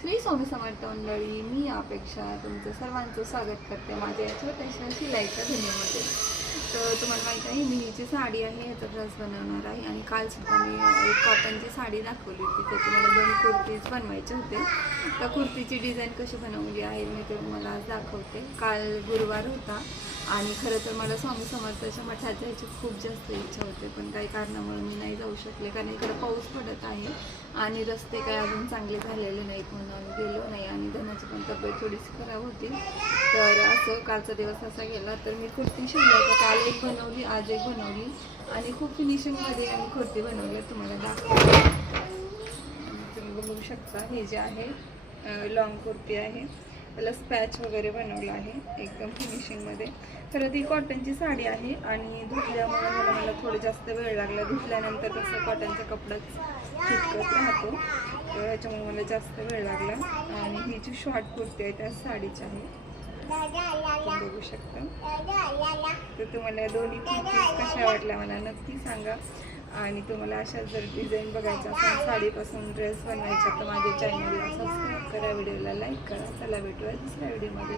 श्री स्वामी समर्थ मंडळी, मी अपेक्षा तुमचं सर्वांचं स्वागत करते माझ्या या छोट्याशा शिलाईच्या धुनीमध्ये. तर तुम्हाला माहीत आहे, मी ही जी साडी आहे याचा ड्रेस बनवणार आहे. आणि कालसुद्धा मी एक कॉटनची साडी दाखवली होती, त्याची मला 2 कुर्तीज बनवायचे होते. त्या कुर्तीची डिझाईन कशी बनवली आहे मी तुम्हाला आज दाखवते. काल गुरुवार होता आणि खरं तर मला स्वामी समर्थाच्या मठात जायची खूप जास्त इच्छा होते, पण काही कारणामुळे मी नाही जाऊ शकले, कारण इकडे पाऊस पडत आहे आणि रस्ते काही अजून चांगले झालेले नाहीत म्हणून आम्ही गेलो नाही. आणि धनाची पण तब्येत थोडीशी खराब होती, तर असं कालचा दिवस असा गेला. तर मी कुर्ती शिवली, काल एक बनवली, आज एक बनवली आणि खूप फिनिशिंगमध्ये आणि कुर्ती बनवली तुम्हाला दाखवते. तुम्ही बघू शकता, हे जे आहे लॉंग कुर्ती आहे, त्याला स्पॅच वगैरे बनवलं आहे एकदम फिनिशिंगमध्ये. खरं ती कॉटनची साडी आहे आणि धुतल्यामुळे मला थोडं जास्त वेळ लागला. धुतल्यानंतर कसं कॉटनचा कपडाच चिटकत राहतो, तर ह्याच्यामुळे मला जास्त वेळ लागला. आणि ही जी शॉर्ट कुर्ती आहे त्या साडीची आहे, तुम्ही बघू शकता. तर तुम्हाला दोन्ही कुर्ती कशा वाटल्या मला नक्की सांगा. आणि तुम्हाला अशा जर डिझाईन बघायचं असेल, साडीपासून ड्रेस बनवायचा, तर माझ्या चॅनलला सबस्क्राईब करा, व्हिडिओला लाईक करा. चला भेटूया दुसऱ्या व्हिडिओमध्ये.